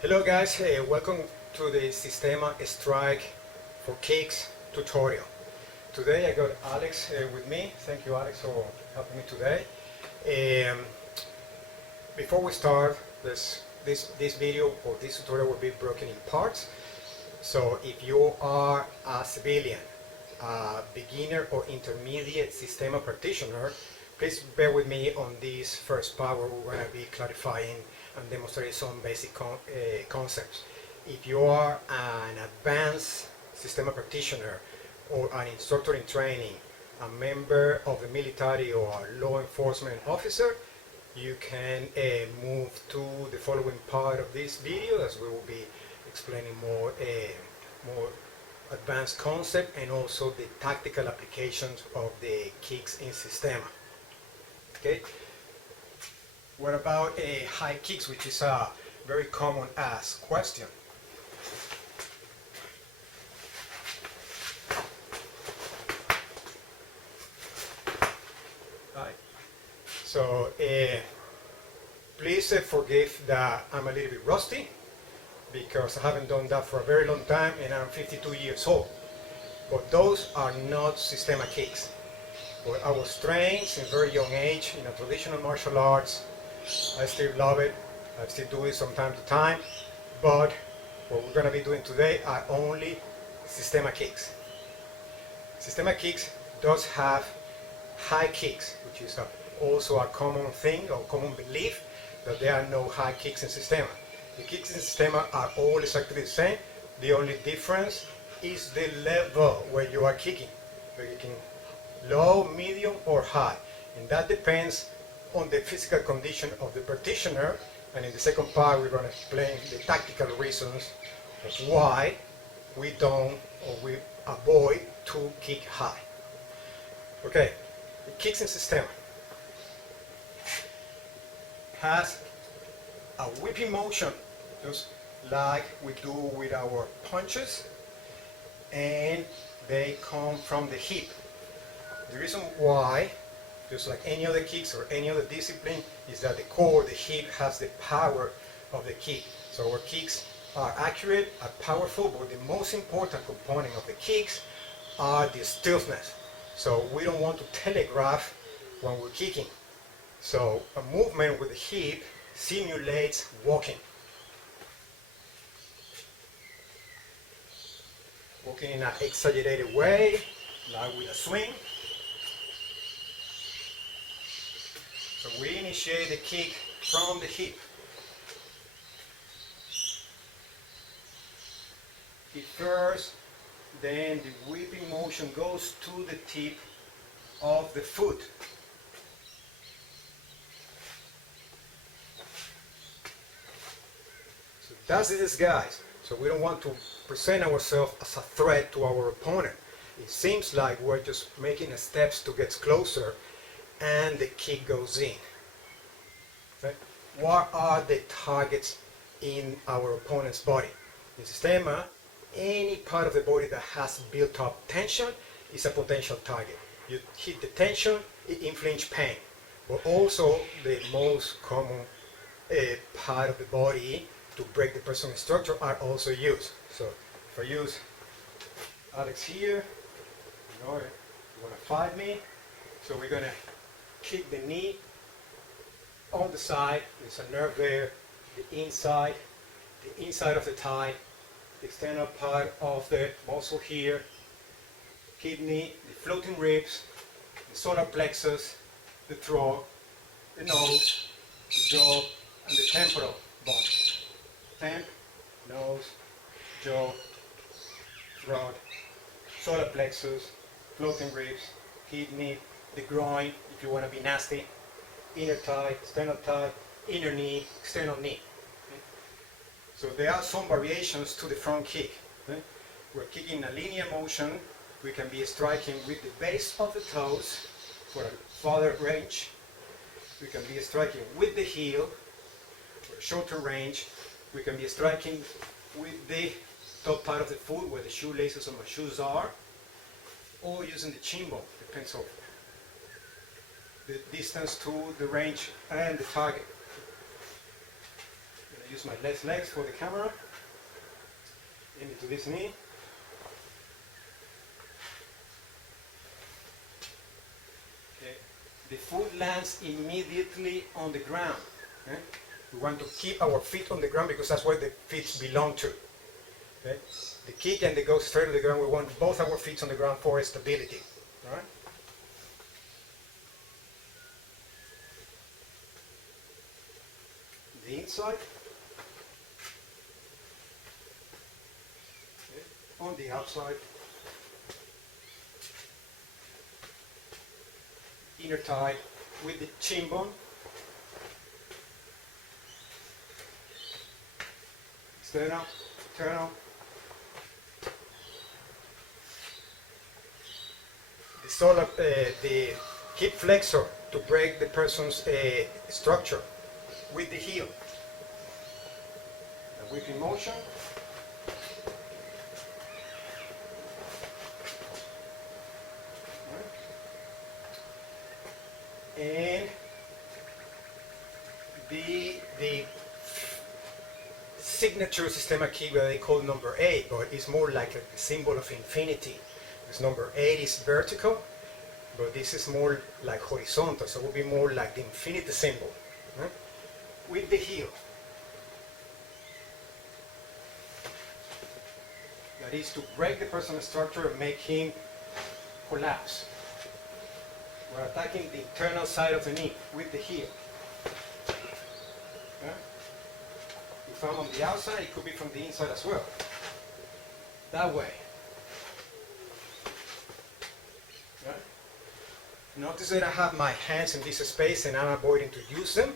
Hello guys, welcome to the Systema Strike for Kicks tutorial. Today I got Alex with me. Thank you Alex for helping me today. Before we start, this video or this tutorial will be broken in parts. So if you are a civilian, a beginner or intermediate Systema practitioner, please bear with me on this first part where we're going to be clarifying and demonstrating some basic concepts. If you are an advanced Systema practitioner or an instructor in training, a member of the military or a law enforcement officer, you can move to the following part of this video, as we will be explaining more advanced concept and also the tactical applications of the kicks in Systema. Okay. What about high kicks, which is a very common asked question? Right. So please forgive that I'm a little bit rusty, because I haven't done that for a very long time and I'm 52 years old. But those are not Systema kicks. But I was trained since a very young age in a traditional martial arts. I still love it. I still do it from time to time. But what we're going to be doing today are only Systema kicks. Systema kicks does have high kicks, which is also a common thing or common belief that there are no high kicks in Systema. The kicks in Systema are all exactly the same. The only difference is the level where you are kicking. So you can low, medium, or high, and that depends on the physical condition of the practitioner. And in the second part, we're going to explain the tactical reasons of why we don't or we avoid to kick high. Okay, the kicks in Systema has a whipping motion, just like we do with our punches, and they come from the hip. The reason why, just like any other kicks or any other discipline, is that the core, the hip, has the power of the kick. So our kicks are accurate, are powerful, but the most important component of the kicks are the stiffness. So we don't want to telegraph when we're kicking. So a movement with the hip simulates walking. Walking in an exaggerated way, like with a swing. So we initiate the kick from the hip. Hip first, then the whipping motion goes to the tip of the foot. So that's this, guys. So we don't want to present ourselves as a threat to our opponent. It seems like we're just making steps to get closer, and the kick goes in. Okay. What are the targets in our opponent's body? In Systema, any part of the body that has built up tension is a potential target. You hit the tension, it inflicts pain. But also the most common part of the body to break the person's structure are also used. So if I use Alex here, you want to fight me, so we're going to kick the knee on the side. There's a nerve there, the inside of the thigh, the external part of the muscle here, kidney, the floating ribs, the solar plexus, the throat, the nose, the jaw, and the temporal bone. Temp, nose, jaw, throat, solar plexus, floating ribs, kidney, the groin, if you want to be nasty, inner thigh, inner knee, external knee. Okay? So there are some variations to the front kick. Okay? We're kicking a linear motion. We can be striking with the base of the toes for a farther range. We can be striking with the heel for a shorter range. We can be striking with the top part of the foot where the shoelaces of my shoes are, or using the shin bone, depends on the distance to the range and the target. use my left legs for the camera. Into this knee. Okay. The foot lands immediately on the ground. Okay. We want to keep our feet on the ground because that's where the feet belong to. Okay. The kick and they go straight to the ground. We want both our feet on the ground for stability. All right. The inside. Okay. On the outside. Inner thigh with the shin bone. Sternum, sternum. The sole of the hip flexor to break the person's structure with the heel. A whipping motion. And the signature Systema key that they call number 8, but it's more like a symbol of infinity. This number 8 is vertical, but this is more like horizontal, so it will be more like the infinity symbol. Right? With the heel. That is to break the person's structure and make him collapse. We're attacking the internal side of the knee with the heel. Okay? If I'm on the outside, it could be from the inside as well. That way. Okay? Notice that I have my hands in this space and I'm avoiding to use them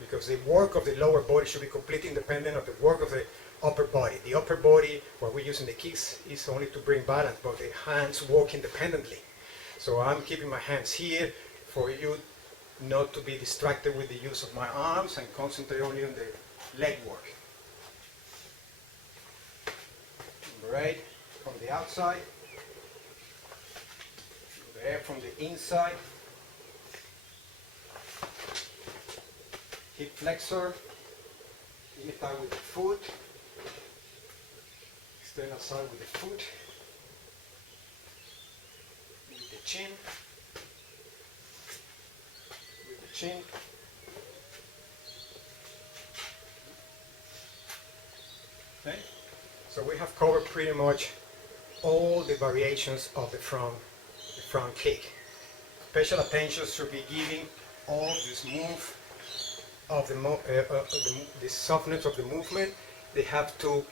because the work of the lower body should be completely independent of the work of the upper body. The upper body, what we use in the kicks, is only to bring balance, but the hands work independently. So I'm keeping my hands here for you not to be distracted with the use of my arms and concentrate only on the leg work. Number 8, from the outside. There, from the inside. Hip flexor. Inner thigh with the foot. External side with the foot. Chin, with the chin, okay. So we have covered pretty much all the variations of the front kick. Special attention should be given all this move of the softness of the movement. They have to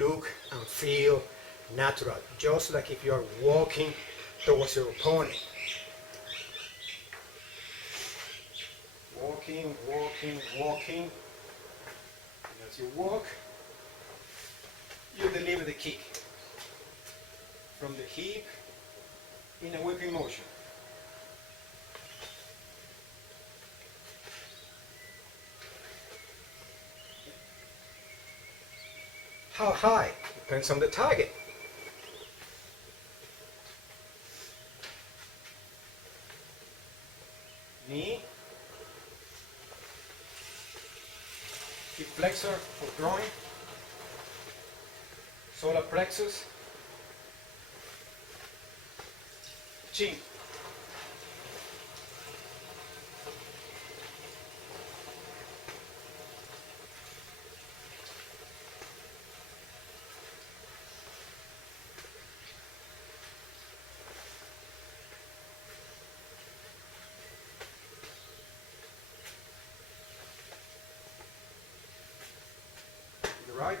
look and feel natural, just like if you are walking towards your opponent. Walking, walking, walking. And as you walk, you deliver the kick from the hip in a whipping motion. How high? Depends on the target. Knee, hip flexor for groin, solar plexus, chin. Right.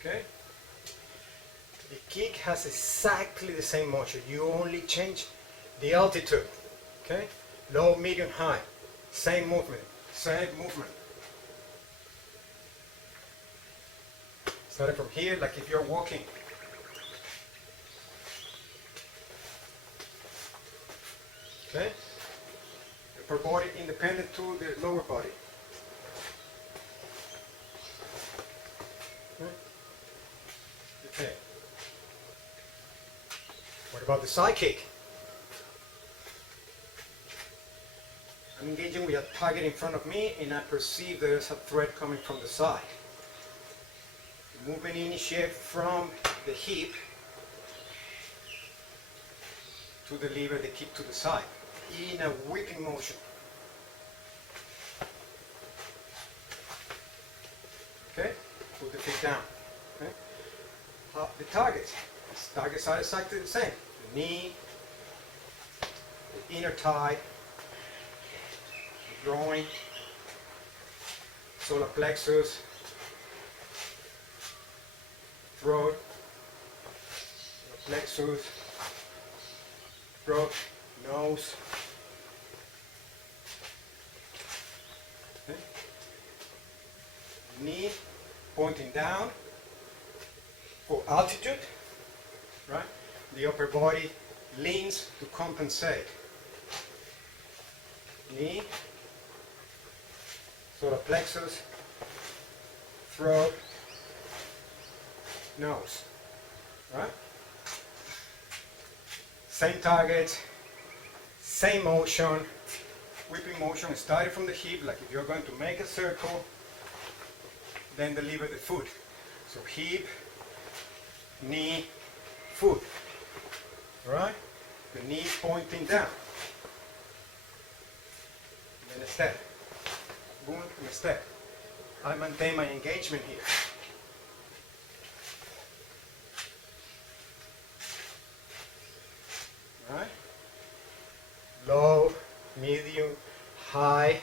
Okay. The kick has exactly the same motion. You only change the altitude. Okay? Low, medium, high. Same movement. Same movement. Starting from here, like if you're walking. Okay? The upper body independent to the lower body. Okay. Okay. about the side kick? I'm engaging with a target in front of me and I perceive there's a threat coming from the side. The movement initiates from the hip to deliver the kick to the side in a whipping motion. Okay, put the feet down. Okay. The targets. The targets are exactly the same. The knee, the inner thigh, the groin, solar plexus, throat, solar plexus, throat, nose. Okay. Knee pointing down for altitude, right? The upper body leans to compensate. Knee, solar plexus, throat, nose, right? Same target, same motion, whipping motion starting from the hip, like if you're going to make a circle, then deliver the foot. So hip, knee, foot. Right? The knee pointing down. Then a step. Boom, and a step. I maintain my engagement here. Right? Low, medium, high.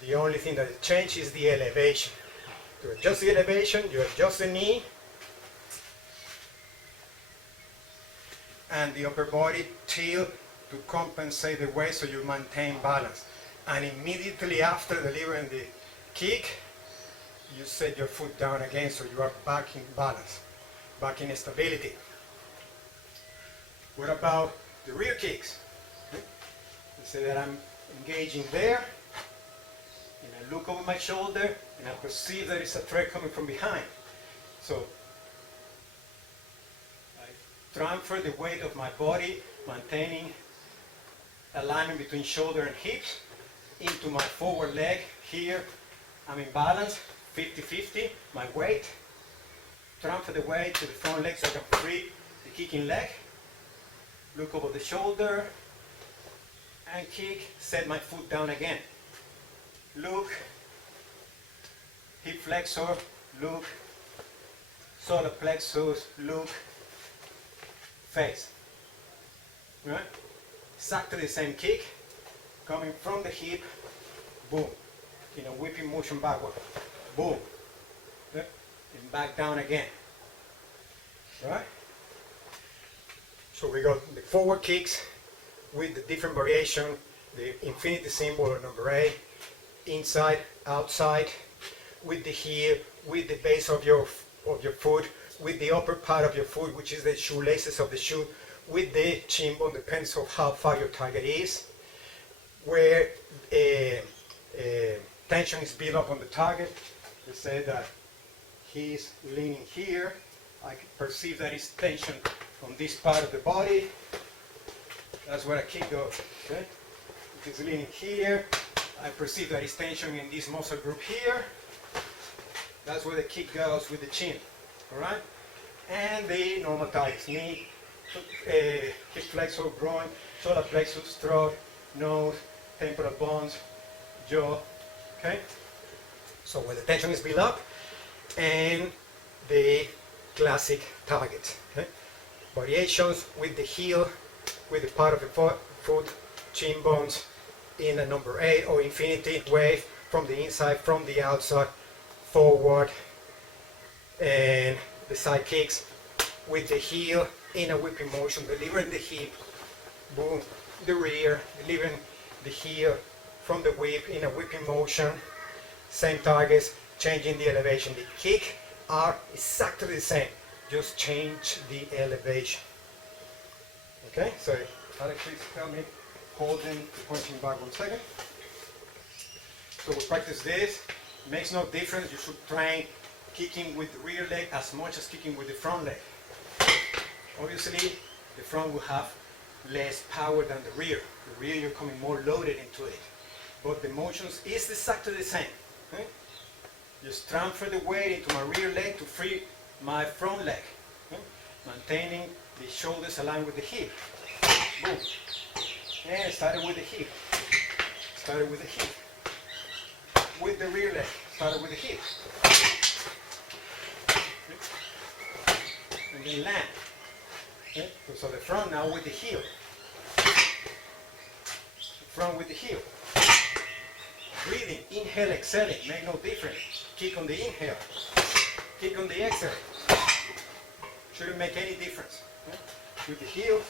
The only thing that changes is the elevation. To adjust the elevation, you adjust the knee and the upper body tilt to compensate the weight so you maintain balance. And immediately after delivering the kick, you set your foot down again so you are back in balance, back in stability. What about the rear kicks? Let's say that I'm engaging there, and I look over my shoulder, and I perceive there is a threat coming from behind. So I transfer the weight of my body, maintaining alignment between shoulder and hips, into my forward leg. Here I'm in balance, 50-50, my weight. Transfer the weight to the front leg so I can free the kicking leg. Look over the shoulder and kick, set my foot down again. Look, hip flexor, look, solar plexus, look, face. Right? Exactly the same kick, coming from the hip, boom, in a whipping motion backward, boom, and back down again. Right? So we got the forward kicks with the different variation, the infinity symbol or number 8, inside, outside, with the heel, with the base of your foot, with the upper part of your foot, which is the shoelaces of the shoe, with the shin bone, depends on how far your target is, where tension is built up on the target. Let's say that he's leaning here. I can perceive that is tension on this part of the body. That's where a kick goes. Okay? If he's leaning here, I perceive that is tension in this muscle group here. That's where the kick goes with the chin. Alright? And the normal targets: knee, hip flexor, groin, solar plexus, throat, nose, temporal bones, jaw. Okay? So where the tension is built up, and the classic target. Okay? Variations with the heel, with the part of the foot, shin bones, in a number 8 or infinity wave, from the inside, from the outside, forward, and the side kicks with the heel in a whipping motion, delivering the hip, boom, the rear, delivering the heel from the whip in a whipping motion, same targets, changing the elevation. The kick are exactly the same, just change the elevation. Okay, so Alex, please tell me, holding, pointing back 1 second. So we practice this. It makes no difference. You should train kicking with the rear leg as much as kicking with the front leg. Obviously, the front will have less power than the rear. The rear, you're coming more loaded into it. But the motions is exactly the same. Okay? Just transfer the weight into my rear leg to free my front leg. Okay? Maintaining the shoulders aligned with the hip. Boom. And started with the hip. Started with the hip. With the rear leg. Started with the hip. Okay? And then land. Okay? So the front now with the heel. The front with the heel. Breathing, inhale, exhale, make no difference. Kick on the inhale, kick on the exhale. Shouldn't make any difference. Okay? With the heel,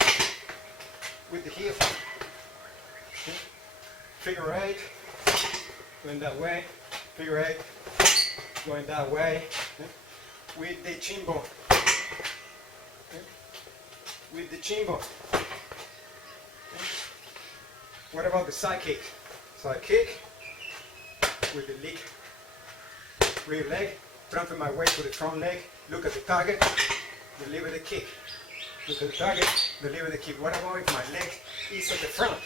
with the heel. Okay? Figure eight, going that way. Figure eight, going that way. Okay? With the chin bone. Okay? With the chin bone. Okay? What about the side kick? Side kick. With the leg, rear leg, transfer my weight to the front leg, look at the target, deliver the kick. Look at the target, deliver the kick. What about if my leg is at the front?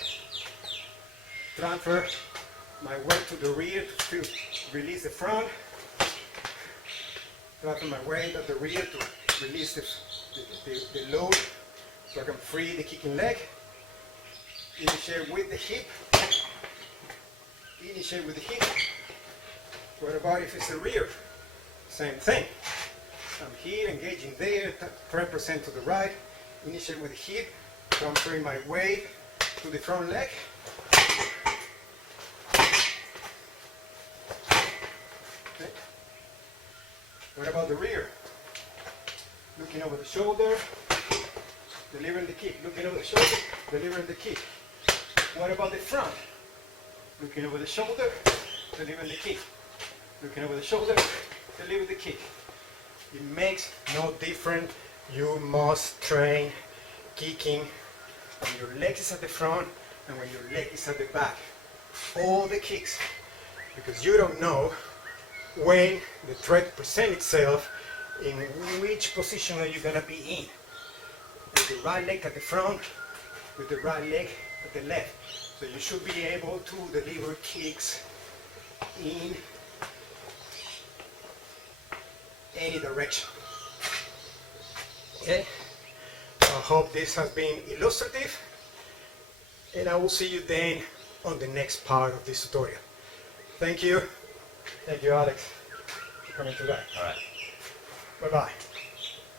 Transfer my weight to the rear to release the front. Transfer my weight at the rear to release the load so I can free the kicking leg. Initiate with the hip. Initiate with the hip. What about if it's the rear? Same thing. I'm here, engaging there, 10% to the right. Initiate with the hip, transferring my weight to the front leg. Okay. What about the rear? Looking over the shoulder, delivering the kick. Looking over the shoulder, delivering the kick. What about the front? Looking over the shoulder, delivering the kick. Looking over the shoulder, deliver the kick. It makes no difference. You must train kicking when your leg is at the front and when your leg is at the back. All the kicks. Because you don't know when the threat presents itself, in which position are you going to be in. With the right leg at the front, with the right leg at the left. So you should be able to deliver kicks in any direction. Okay? I hope this has been illustrative, and I will see you then on the next part of this tutorial. Thank you. Thank you, Alex, for coming today. All right. Bye-bye.